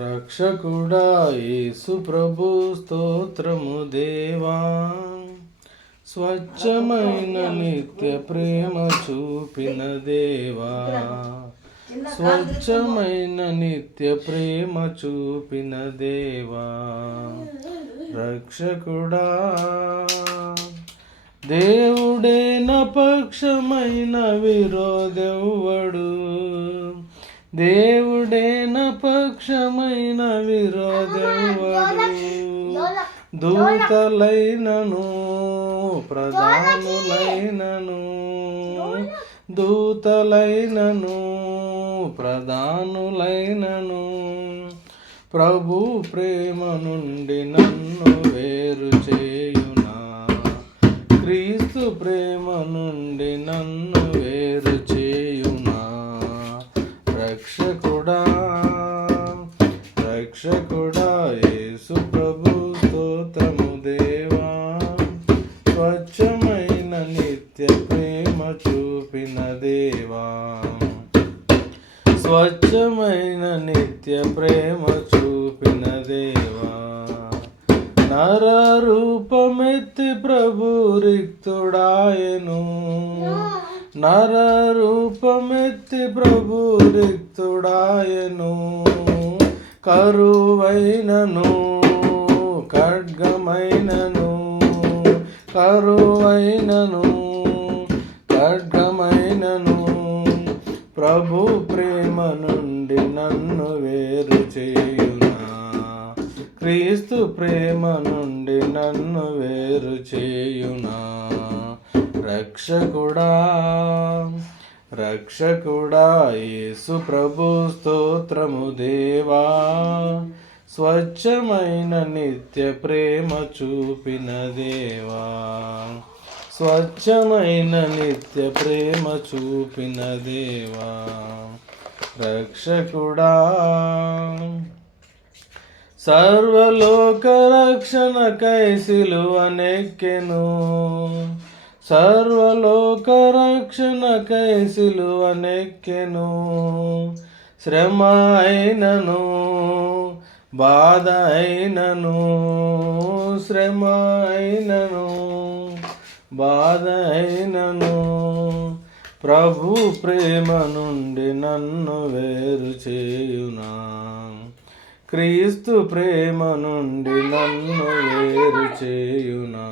రక్షకుడా యేసు ప్రభు స్తోత్రము దేవా, స్వచ్ఛమైన నిత్య ప్రేమ చూపిన దేవా, స్వచ్ఛమైన నిత్య ప్రేమ చూపిన దేవా, రక్షకుడా దేవుడే నా పక్షమైన విరోధెవ్వడు, దేవుడే నా పక్షమైన విరోధెవ్వడు, దూతలైనను ప్రధానులైనను, దూతలైనను ప్రధానులైనను, ప్రభు ప్రేమ నుండి నన్ను వేరు చేయునా, క్రీస్తు ప్రేమ నుండి నన్ను వేరు చేయునా, రక్షకుడా రక్షకుడా యేసు ప్రభు స్తోత్రము దేవా, స్వచ్ఛమైన నిత్య ప్రేమ చూపిన దేవా, స్వచ్ఛమైన నిత్య ప్రేమ చూపిన దేవా, నర రూపమెత్తి ప్రభు రిక్తుడాయను, నర రూపమెత్తి ప్రభు రిక్తుడాయను, కరువైనను ఖడ్గమైనను, కరువైనను ఖడ్గమైనను, ప్రభు ప్రేమ నుండి నన్ను వేరు చేయునా, క్రీస్తు ప్రేమ నుండి నన్ను వేరు చేయునా, రక్షకుడా రక్షకుడా యేసు ప్రభు స్తోత్రము దేవా, స్వచ్ఛమైన నిత్య ప్రేమ చూపిన దేవా, స్వచ్ఛమైన నిత్య ప్రేమ చూపిన దేవా, రక్షకుడా సర్వలోక రక్షణకై సిలువనెక్కెను, సర్వలోక రక్షణకై సిలువనెక్కెను, శ్రమ అయినను బాధ అయినను, శ్రమ అయినను బాధ అయినను, ప్రభు ప్రేమ నుండి నన్ను వేరు చేయునా, క్రీస్తు ప్రేమ నుండి నన్ను వేరు చేయునా,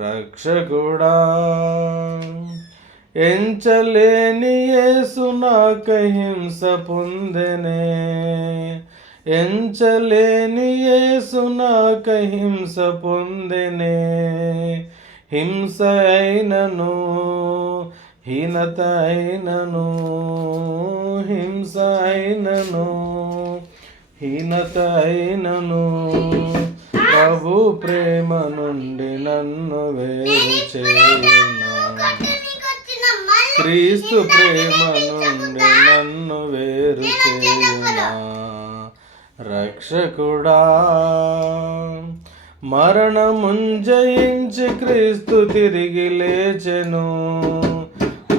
రక్షకుడా ఎంచలేని యేసు నాకై హింస పొందెనే, ఎంచలేని యేసు నాకై హింస పొందెనే, హింస అయినను హీనత అయినను, హింస అయినను హీనత అయినను, ప్రభు ప్రేమ నుండి నన్ను వేరు చేయునా, క్రీస్తు ప్రేమ నుండి నన్ను వేరు చేయునా, రక్షకుడా మరణముంజయించి క్రీస్తు తిరిగి లేచెను,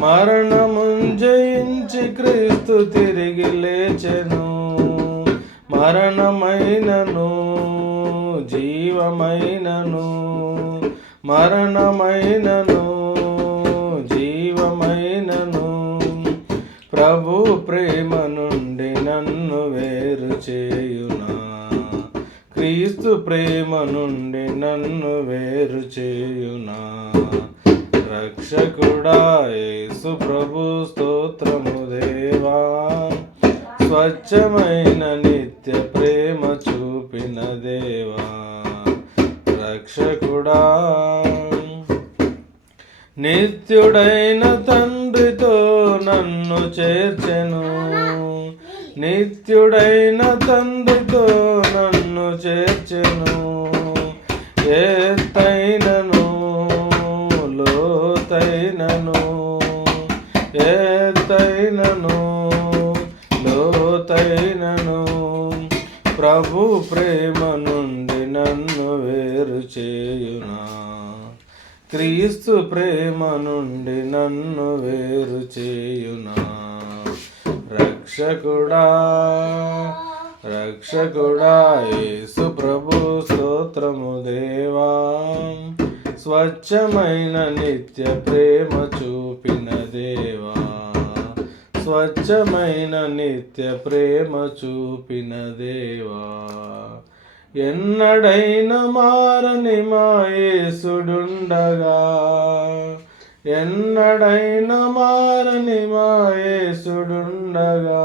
మరణముంజయించి క్రీస్తు తిరిగి లేచెను, మరణమైనను జీవమైనను, మరణమైనను జీవమైనను, ప్రభు ప్రేమ నుండి నన్ను వేరు చేయునా, క్రీస్తు ప్రేమ నుండి నన్ను వేరు చేయునా, రక్షకుడా యేసు ప్రభు స్తోత్రము దేవా, స్వచ్ఛమైన నిత్య ప్రేమ చూపిన దేవా, రక్షకుడా నిత్యుడైన తండ్రితో నన్ను చేర్చెను, నిత్యుడైన తండ్రితో నన్ను చేర్చెను, ఎత్తైనను లోతైనను, ఎత్తైనను లోతైనను, ప్రభు ప్రేమ నుండి నన్ను వేరు చేయునా, క్రీస్తు ప్రేమ నుండి నన్ను వేరు చేయునా, రక్షకుడా రక్షకుడా యేసు ప్రభు స్తోత్రము దేవా, స్వచ్ఛమైన నిత్య ప్రేమ చూపిన దేవా, స్వచ్ఛమైన నిత్య ప్రేమ చూపిన దేవా, ఎన్నడైనా మారని మా యేసుడుండగా, ఎన్నడైనా మారని మా యేసుడుండగా,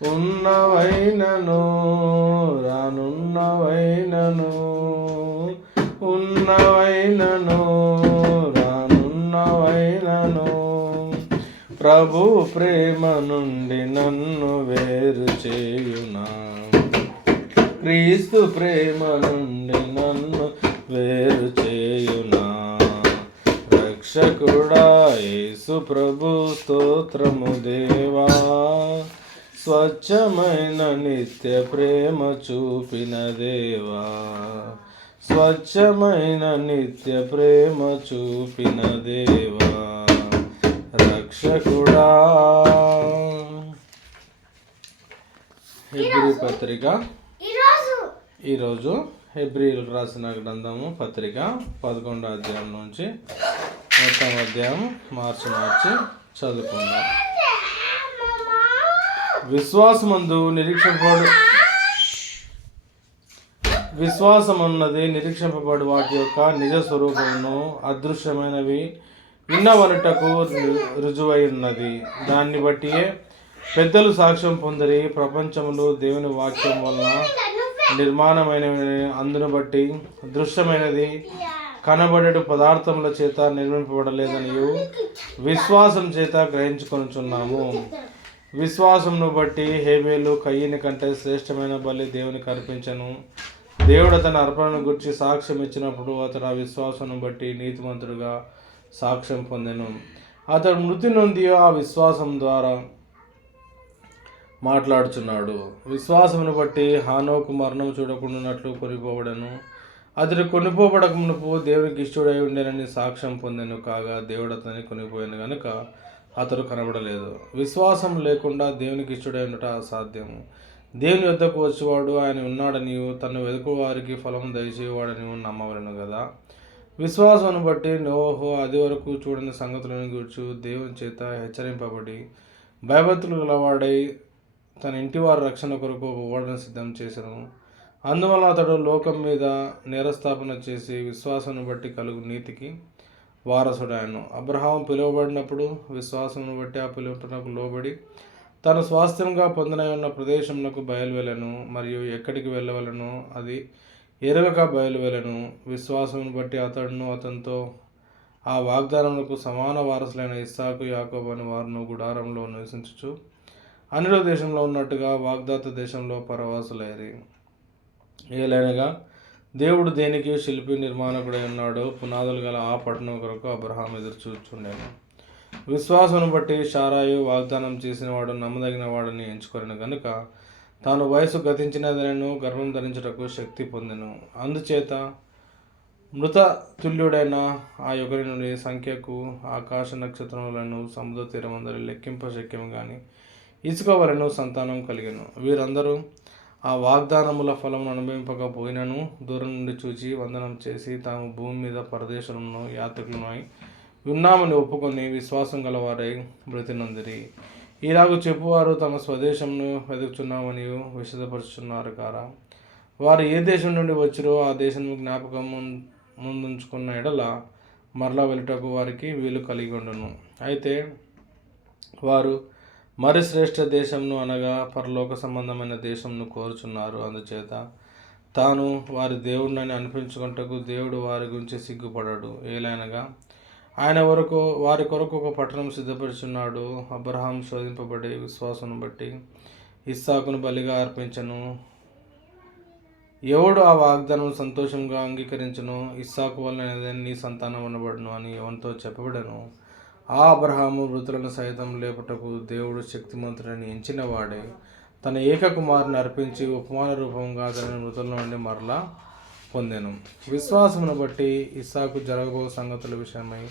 ఉన్నవైనను రానున్నవైనను, ఉన్నవైనను రానున్నవైనను, ప్రభు ప్రేమ నుండి నన్ను వేరు చేయునా, క్రీస్తు ప్రేమ నుండి నన్ను వేరు చేయునా, రక్షకుడా యేసు ప్రభు స్తోత్రము దేవా, స్వచ్ఛమైన నిత్య ప్రేమ చూపిన దేవా, స్వచ్ఛమైన నిత్య ప్రేమ చూపిన దేవా, రక్షకుడా. హెబ్రీ పత్రిక ఈరోజు హెబ్రీలకు రాసిన గ్రంథము పత్రిక 11వ అధ్యాయం నుంచి మొత్తం అధ్యాయం మార్చి చదువుకుందాం. విశ్వాసమున్నది నిరీక్షింపబడు వాటి యొక్క నిజ స్వరూపమును అదృశ్యమైనవి విన్నవనుటకు రుజువై ఉన్నది. దాన్ని బట్టియే పెద్దలు సాక్ష్యం పొందిరి. ప్రపంచములు దేవుని వాక్యం వలన నిర్మాణమైనవి, అందును బట్టి దృశ్యమైనది కనబడేడు పదార్థముల చేత నిర్మింపబడలేదనియు విశ్వాసం చేత గ్రహించుకొనుచున్నాము. విశ్వాసమును బట్టి హేబేలు కయ్యని కంటే శ్రేష్టమైన బలి దేవునికి అర్పించను. దేవుడు అతని అర్పణను గురించి సాక్ష్యం ఇచ్చినప్పుడు అతడు ఆ విశ్వాసమును బట్టి నీతిమంతుడుగా సాక్ష్యం పొందెను. అతడు మృతి నొంది ఆ విశ్వాసం ద్వారా మాట్లాడుచున్నాడు. విశ్వాసమును బట్టి హానోకు మరణం చూడకుండానట్లు కొనిపోబడను. అతడు కొనిపోబడక మునుపు దేవునికి ఇష్టడై ఉండేనని సాక్ష్యం పొందెను. కాగా దేవుడు అతన్ని కొనిపోయాను కనుక అతడు కనబడలేదు. విశ్వాసం లేకుండా దేవునికి ఇష్టడై ఉండట అసాధ్యము. దేవుని వద్దకు వచ్చేవాడు ఆయన ఉన్నాడని, తను వెతుకు వారికి ఫలం దయచేవాడని నమ్మవలను కదా. విశ్వాసమును బట్టి నోహు అది వరకు చూడని సంగతులను గురించి దేవుని చేత హెచ్చరింపబడి భయభక్తులు గలవాడై తన ఇంటివారి రక్షణ కొరకు ఒక ఓడను సిద్ధం చేశాను. అందువల్ల అతడు లోకం మీద నేరస్థాపన చేసి విశ్వాసమును బట్టి కలుగు నీతికి వారసుడాయను. అబ్రహాము పిలువబడినప్పుడు విశ్వాసమును బట్టి ఆ పిలుపునకు లోబడి తన స్వాస్థ్యంగా పొందిన ఉన్న ప్రదేశమునకు బయలువెళ్ళను, మరియు ఎక్కడికి వెళ్ళవలను అది ఎరగక బయలువెళ్ళను. విశ్వాసమును బట్టి అతడును అతనితో ఆ వాగ్దానములకు సమాన వారసులైన ఇస్సాకు, యాకోబు అని వారును గుడారంలో నివసించుచు అన్యుల దేశంలో ఉన్నట్టుగా వాగ్దాత దేశంలో పరవాసులైరి. ఏలైనగా దేవుడు దేనికి శిల్పి నిర్మాణకుడై ఉన్నాడో పునాదులు గల ఆ పట్టణం కొరకు అబ్రహాం ఎదురు చూచుండెను. విశ్వాసమును బట్టి శారాయు వాగ్దానం చేసిన వాడు నమ్మదగిన వాడిని ఎంచుకొనెను గనుక తాను వయసు గతించినదనను గర్భం ధరించుటకు శక్తి పొందెను. అందుచేత మృత తుల్యుడైన ఆ యుగని నుండి సంఖ్యకు ఆకాశ నక్షత్రములను సముద్ర తీరమందరి లెక్కింప శక్యము కానీ ఇసుక వలెను సంతానం కలిగెను. వీరందరూ ఆ వాగ్దానముల ఫలమును అనుభవింపకపోయినను దూరం నుండి చూచి వందనం చేసి తాము భూమి మీద పరదేశులను యాత్రికులమై ఉన్నామని ఒప్పుకొని విశ్వాసం గలవారై మృతినందిరి. ఇలాగూ చెప్పువారు తమ స్వదేశంను వెతుకుచున్నామని విశదపరుచున్నారు కారా. వారు ఏ దేశం నుండి వచ్చిరో ఆ దేశం జ్ఞాపకం ముందుంచుకున్న ఎడల మరలా వెళ్ళుటకు వారికి వీలు కలిగి ఉండును. అయితే వారు మరి శ్రేష్ఠ దేశంను అనగా పరలోక సంబంధమైన దేశంను కోరుచున్నారు. అందుచేత తాను వారి దేవుడిని అనిపించుకుంటకు దేవుడు వారి గురించి సిగ్గుపడడు. ఏలైనగా ఆయన వారి కొరకు ఒక పట్టణం సిద్ధపరుచున్నాడు. అబ్రహాం శోధింపబడి విశ్వాసం బట్టి ఇస్సాకును బలిగా అర్పించను. ఎవడు ఆ వాగ్దానం సంతోషంగా అంగీకరించను, ఇస్సాకు వలన నీ సంతానం అనబడును అని ఎవరితో చెప్పబడను. ఆ అబ్రహాము మృతులను సైతం లేపుటకు దేవుడు శక్తిమంతుడని ఎంచిన వాడే తన ఏకకుమారుని అర్పించి ఉపమాన రూపంగా అతని మృతుల నుండి మరలా పొందెను. విశ్వాసమును బట్టి ఇస్సాకు జరగబో సంగతుల విషయమై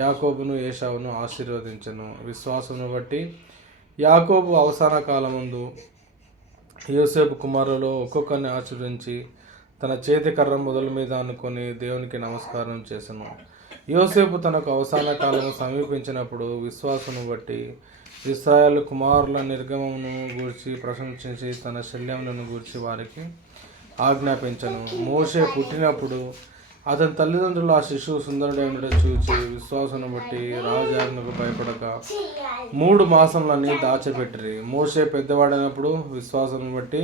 యాకోబును ఏశావును ఆశీర్వదించెను. విశ్వాసమును బట్టి యాకోబు అవసాన కాలమందు యోసేపు కుమారులు ఒక్కొక్కరిని ఆచరించి తన చేతి కర్ర మొదల మీద అనుకొని దేవునికి నమస్కారం చేసెను. యోసేపు తనకు అవసాన కాలము సమీపించినప్పుడు విశ్వాసమును బట్టి ఇశ్రాయేలు కుమారుల నిర్గమమును గూర్చి ప్రశంసించి తన శల్యములను గూర్చి వారికి ఆజ్ఞాపించను. మోషే పుట్టినప్పుడు అతని తల్లిదండ్రులు ఆ శిశువు సుందరుడైన చూచి విశ్వాసమును బట్టి రాజాజ్ఞకు భయపడక 3 మాసములని దాచిపెట్టిరి. మోషే పెద్దవాడైనప్పుడు విశ్వాసమును బట్టి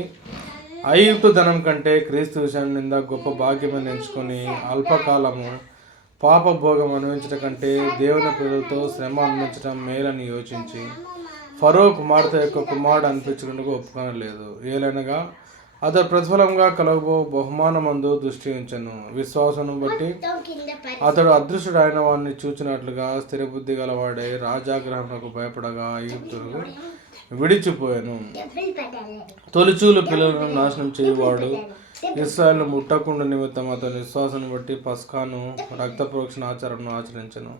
ఐగుప్తు ధనం కంటే క్రీస్తు విషయాన్ని నింద గొప్ప భాగ్యమని ఎంచుకొని అల్పకాలము పాప భోగం అనుభవించడం కంటే దేవుని ప్రజలతో శ్రమ అనుభవించడం మేలని యోచించి ఫరో కుమార్తె యొక్క కుమారుడు అనిపించుకుంటూ ఒప్పుకొనలేదు. ఏలనగా అతడు ప్రతిఫలంగా కలగబో బహుమానమందు దృష్టి ఉంచెను. విశ్వాసమును బట్టి అతడు అదృష్టుడు అయిన వాడిని చూచినట్లుగా స్థిరబుద్ధి గలవాడై రాజాగ్రహమునకు భయపడగా ఐగుప్తులకు విడిచిపోయాను. తొలిచూలు పిల్లలను నాశనం చేయవాడు ఇశ్రాయేలును ముట్టకుండా నిమిత్తం అతని విశ్వాసాన్ని బట్టి పస్కాను రక్త ప్రోక్షణ ఆచారమును ఆచరించను.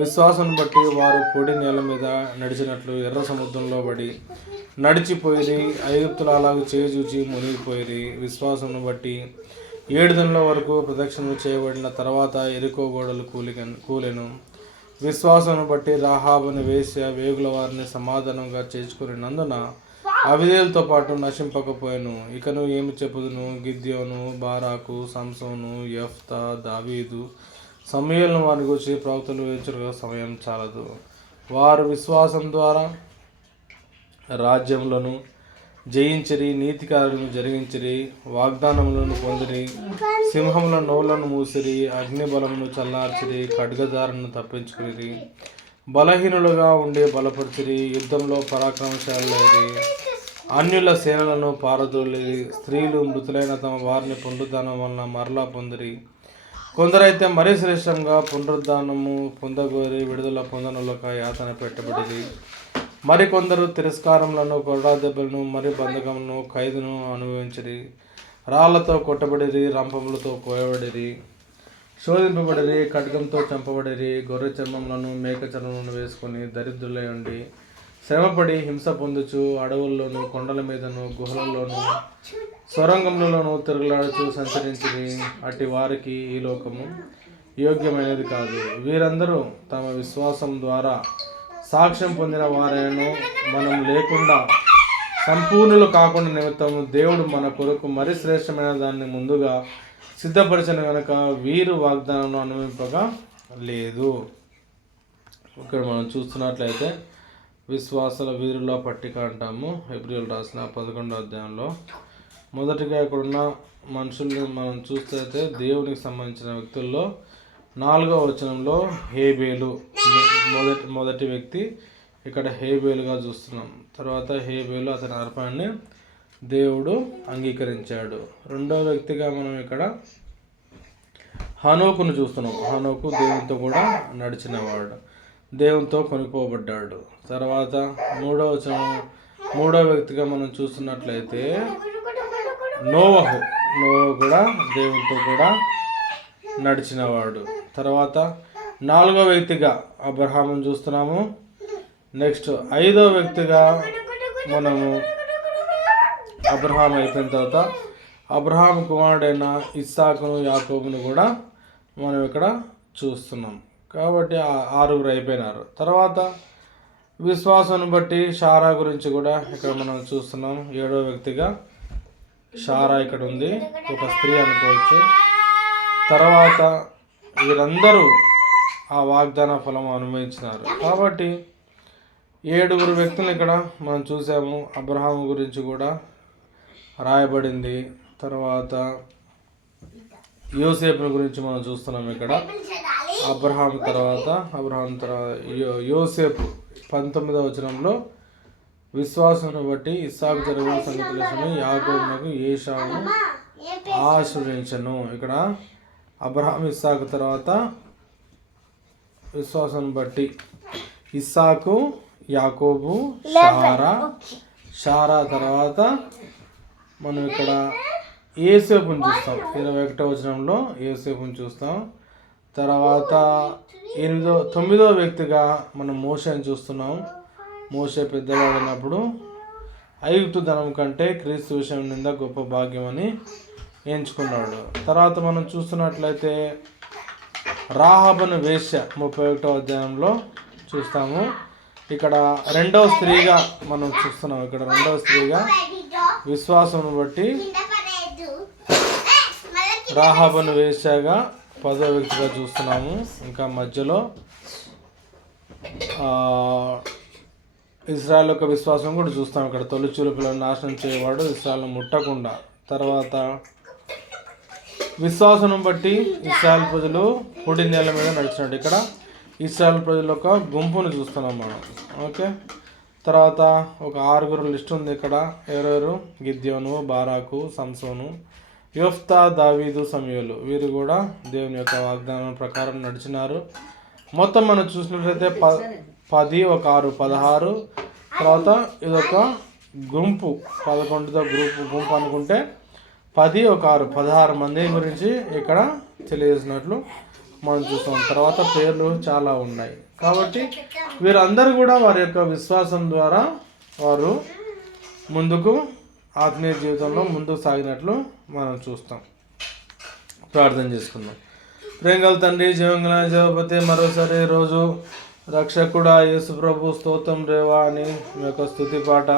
విశ్వాసాన్ని బట్టి వారు పొడి నేల మీద నడిచినట్లు ఎర్ర సముద్రంలో పడి నడిచిపోయి ఐగుప్తులు అలాగూ చేజూచి మునిగిపోయి. విశ్వాసమును బట్టి 7 దినాల వరకు ప్రదక్షిణ చేయబడిన తర్వాత ఎరికో గోడలు కూలెను. విశ్వాసమును బట్టి రాహాబుని వేశ్య వేగుల వారిని సమాధానంగా చేర్చుకునినందున అవిధేయులతో పాటు నశింపకపోయాను. ఇకను ఏమి చెప్పుదును? గిద్యోను, బారాకు, సంసోను, యెఫ్తా, దావీదు, సమూయేలును వారిని గురించి ప్రవక్తలు వేచురుగా సమయం చాలదు. వారు విశ్వాసం ద్వారా రాజ్యములను జయించిరి, నీతి కార్యములను జరిగించిరి, వాగ్దానములను పొందిరి, సింహముల నోళ్లను మూసిరి, అగ్నిబలమును చల్లార్చిరి, ఖడ్గదారులను తప్పించుకుని బలహీనులుగా ఉండి బలపరిచిరి, యుద్ధంలో పరాక్రమశాలులైరి, అన్యుల సేనలను పారదోలిరి. స్త్రీలు మృతులైన తమ వారిని పునరుద్ధానం వలన మరలా పొందిరి. కొందరైతే మరీ శ్రేష్టంగా పునరుద్ధానము పొందగోరి విడుదల పొందనులక యాతన పెట్టబడిరి. మరికొందరు తిరస్కారములను, కొరడా దెబ్బలను, మరి బంధకములను, ఖైదును అనుభవించిరి. రాళ్లతో కొట్టబడిరి, రంపములతో కోయబడిరి, శోధింపబడిరి, ఖడ్గంతో చంపబడిరి. గొర్రె చర్మములను, మేక చర్మములను వేసుకొని దరిద్రులై ఉండి శ్రమపడి హింస పొందుచు అడవుల్లోనూ, కొండల మీదను, గుహలలోను, సొరంగములలోనూ తిరుగులాడుచు సంచరించిరి. అట్టి వారికి ఈ లోకము యోగ్యమైనది కాదు. వీరందరూ తమ విశ్వాసం ద్వారా సాక్ష్యం పొందిన వారైనను మనం లేకుండా సంపూర్ణులు కాకుండా నిమిత్తము దేవుడు మన కొరకు మరి శ్రేష్టమైన దాన్ని ముందుగా సిద్ధపరిచిన కనుక వీరు వాగ్దానం అనుభవింపగా లేదు. ఇక్కడ మనం చూస్తున్నట్లయితే విశ్వాసాల వీరుల పట్టిక అంటాము. హెబ్రీయులు రాసిన 11వ అధ్యాయంలో మొదటిగా ఇక్కడున్న మనుషుల్ని మనం చూస్తే దేవునికి సంబంధించిన వ్యక్తుల్లో 4వ వచనంలో హేబేలు మొదటి వ్యక్తి ఇక్కడ హేబేలుగా చూస్తున్నాం. తర్వాత హేబేలు అతని అర్పణని దేవుడు అంగీకరించాడు. 2వ వ్యక్తిగా మనం ఇక్కడ హనోకును చూస్తున్నాం. హనోకు దేవునితో కూడా నడిచినవాడు, దేవునితో కొనుక్కోబడ్డాడు. తర్వాత 3వ వ్యక్తిగా మనం చూస్తున్నట్లయితే నోవహు కూడా దేవునితో కూడా నడిచినవాడు. తర్వాత 4వ వ్యక్తిగా అబ్రహామును చూస్తున్నాము. నెక్స్ట్ 5వ వ్యక్తిగా మనము అబ్రహాం అయిపోయిన తర్వాత అబ్రహాం కుమారుడైన ఇస్సాకును, యాకోబును కూడా మనం ఇక్కడ చూస్తున్నాం. కాబట్టి 6 అయిపోయినారు. తర్వాత విశ్వాసాన్ని బట్టి షారా గురించి కూడా ఇక్కడ మనం చూస్తున్నాం. 7వ వ్యక్తిగా షారా ఇక్కడ ఉంది, ఒక స్త్రీ అనుకోవచ్చు. తర్వాత వీరందరూ ఆ వాగ్దాన ఫలం అనుభవించినారు. కాబట్టి 7 వ్యక్తులు ఇక్కడ మనం చూసాము. అబ్రహాము గురించి కూడా రాయబడింది. తర్వాత యోసేపుని గురించి మనం చూస్తున్నాం. ఇక్కడ అబ్రహాం తర్వాత యోసేపు 19వ వచనంలో విశ్వాసాన్ని బట్టి ఇస్సాకు జరగని సంగతులను యాకోబునకు ఏశావును ఆశీర్వదించెను. ఇక్కడ అబ్రహాం ఇస్సాకు తర్వాత విశ్వాసాన్ని బట్టి ఇస్సాకు, యాకోబు, షారా తర్వాత మనం ఇక్కడ యోసేపుని చూస్తాం. 21వ వచనంలో యోసేపుని చూస్తాం. తర్వాత 9వ వ్యక్తిగా మనం మోషేని చూస్తున్నాం. మోషే పెద్దవాడినప్పుడు ఐగుప్తు ధనం కంటే క్రీస్తు విషయం నింద గొప్ప భాగ్యమని ఎంచుకున్నాడు. తర్వాత మనం చూస్తున్నట్లయితే రాహాబును వేశ్య 31వ అధ్యాయంలో చూస్తాము. ఇక్కడ రెండవ స్త్రీగా మనం చూస్తున్నాం. ఇక్కడ రెండవ స్త్రీగా విశ్వాసం బట్టి రాహాబును వేశ్యగా 10వ వ్యక్తిగా చూస్తున్నాము. ఇంకా మధ్యలో ఇశ్రాయేల్ యొక్క విశ్వాసం కూడా చూస్తాం. ఇక్కడ తొలిచూలుపులను నాశనం చేయవాడు ఇశ్రాయేల్ను ముట్టకుండా. తర్వాత విశ్వాసం బట్టి ఇశ్రాయేల్ ప్రజలు పొడి నేల మీద నడిచినట్టు ఇక్కడ ఇశ్రాయేల్ ప్రజల యొక్క గుంపును చూస్తున్నాం మనం. ఓకే, తర్వాత ఒక 6 లిస్ట్ ఉంది ఇక్కడ. ఎవరెవరు? గిద్యోను, బారాకు, సంసోను, యొఫ్తా, దావీదు, సమూయేలు. వీరు కూడా దేవుని యొక్క వాగ్దానం ప్రకారం నడిచినారు. మొత్తం మనం చూసినట్లయితే 10 ఒక 6 16. తర్వాత ఇదొక గుంపు 11తో గుంపు అనుకుంటే 10 ఒక 6 16 మంది గురించి ఇక్కడ తెలియజేసినట్లు మనం చూస్తాం. తర్వాత పేర్లు చాలా ఉన్నాయి. కాబట్టి వీరందరూ కూడా వారి యొక్క విశ్వాసం ద్వారా వారు ముందుకు ఆత్మీయ జీవితంలో ముందుకు సాగినట్లు మనం చూస్తాం. ప్రార్థన చేసుకుందాం. ప్రేమగల తండ్రి, జీవంగల జీవపతి, మరోసారి రోజు రక్షకుడా యేసు ప్రభు స్తోత్రం రేవా అని మీ యొక్క స్తుతి పాట,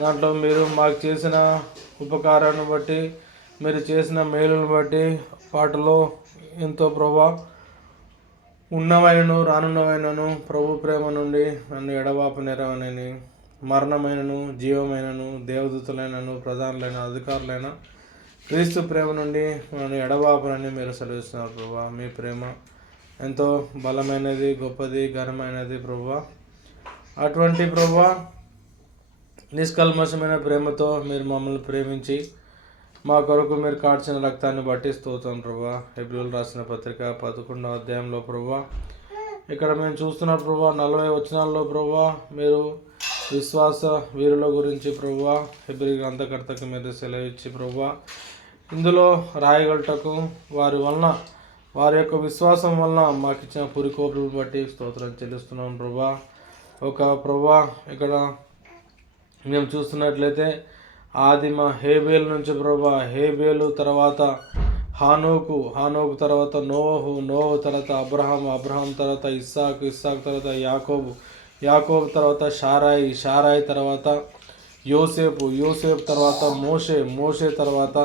దాంట్లో మీరు మాకు చేసిన ఉపకారాన్ని బట్టి, మీరు చేసిన మేలును బట్టి పాటలో ఎంతో ప్రభా ఉన్నవైనను రానున్నవైనను ప్రభు ప్రేమ నుండి నన్ను ఎడబాపనేరవనని, మరణమైనను జీవమైనను దేవదూతలైనను ప్రధానులైన అధికారులైన క్రీస్తు ప్రేమ నుండి నన్ను ఎడబాపనని మీరు సెలవిస్తున్నారు ప్రభా. మీ ప్రేమ ఎంతో బలమైనది, గొప్పది, ఘనమైనది ప్రభువా. అటువంటి ప్రభువా నిష్కల్మషమైన ప్రేమతో మీరు మమ్మల్ని ప్రేమించి మా కొరకు మీరు కాడ్చిన రక్తాన్ని బట్టి స్తోత్రం ప్రభువా. హెబ్రీయులకు రాసిన పత్రిక 11వ అధ్యాయంలో ప్రభువా ఇక్కడ మేము చూస్తున్న ప్రభువా 40 వచనాల్లో ప్రభువా మీరు విశ్వాస వీరుల గురించి ప్రభువా హెబ్రీ గ్రంథకర్తకు మీరు సెలవిచ్చి ప్రభువా ఇందులో రాయగలటకు వారి యొక్క విశ్వాసం వలన మాకు ఇచ్చిన పురికోపులను బట్టి స్తోత్రం చెల్లిస్తున్నాం ప్రభా. ఒక ప్రభా ఇక్కడ మేము చూస్తున్నట్లయితే ఆదిమ హేబేలు నుంచి ప్రభా, హేబేలు తర్వాత హానోకు తర్వాత నోవహు తర్వాత అబ్రహాం తర్వాత ఇస్సాకు తర్వాత యాకోబు తర్వాత షారాయి తర్వాత యోసేపు తర్వాత మోషే తర్వాత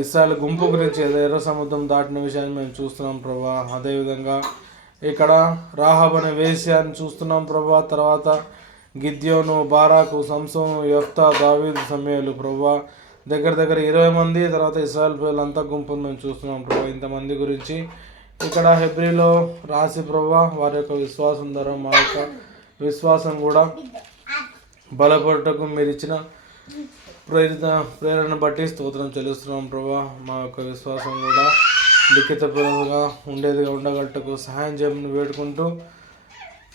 ఇశ్రాయేలు గుంపు గురించి ఎర్ర సముద్రం దాటిన విషయాన్ని మేము చూస్తున్నాం ప్రభా. అదేవిధంగా ఇక్కడ రాహాబు అనే వేశ్యాన్ని చూస్తున్నాం ప్రభా. తర్వాత గిద్యోను, బారాకు, సంసోను, యొఫ్తా, దావీదు, సమూయేలు ప్రభా దగ్గర 20 మంది. తర్వాత ఇశ్రాయేల్ ప్రజలంతా గుంపును మేము చూస్తున్నాం ప్రభా. ఇంతమంది గురించి ఇక్కడ హెబ్రీలో రాసి ప్రభా వారి యొక్క విశ్వాసం ద్వారా మా యొక్క విశ్వాసం కూడా బలపడటకు మీరు ఇచ్చిన ప్రేరణ బట్టి స్తోత్రం చెల్లిస్తున్నాం ప్రభా. మా యొక్క విశ్వాసం కూడా లిఖితపూర్వకంగా ఉండగలటకు సహాయం చేయమని వేడుకుంటూ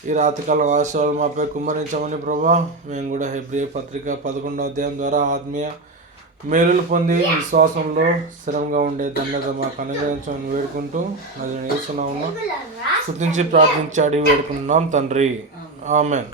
ఈ రాత్రికాలం ఆశయాలు మాపై కుమ్మరించమని ప్రభా. మేము కూడా హెబ్రీ పత్రిక 11వ అధ్యాయం ద్వారా ఆత్మీయ మేలులు పొంది విశ్వాసంలో స్థిరంగా ఉండే ధన్యత మాకు అనుగ్రహించమని వేడుకుంటూ అది నేస్తున్నాము స్తుతించి ప్రార్థించి అడిగి వేడుకుంటున్నాం తండ్రి. ఆమెన్.